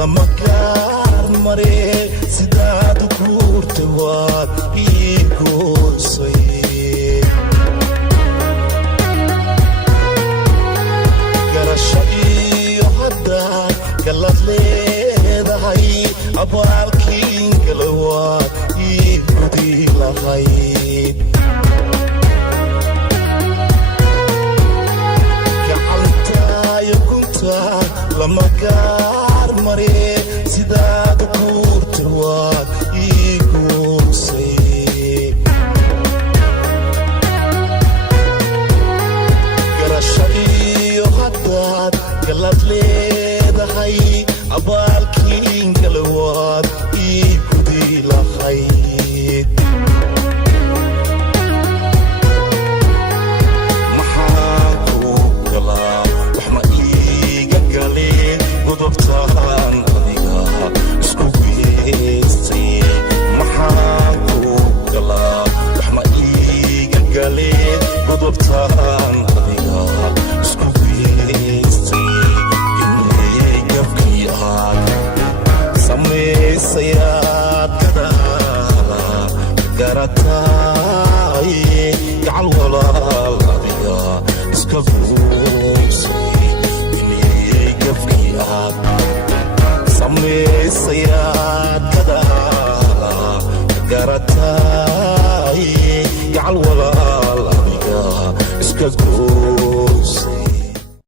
lama gaar mare sidaad u guurtay waad ii goorsay garasho iyo haddaad galad leedahay abaalkiin gala waad ii gudi lahayd gacantaayo guntaa lama gaar mare sidaad u guurtay waad ii goorsay garasho iyo haddaad galad leedahay abaalkiin gala waad ii gudi lahayd maxaan kuu galaa wax ma iiga galeen godobtaan adiga isku geystay maxaan kuu galaa wax ma iiga galeen godobtaan adiga isku geystay inay gabkii ahaad samaysayaad gadaala garatay gacal walaal adiga iska guursay inay gabkii ahaad samaysayaad gadaala garatay gacal walaal adiga iska guursay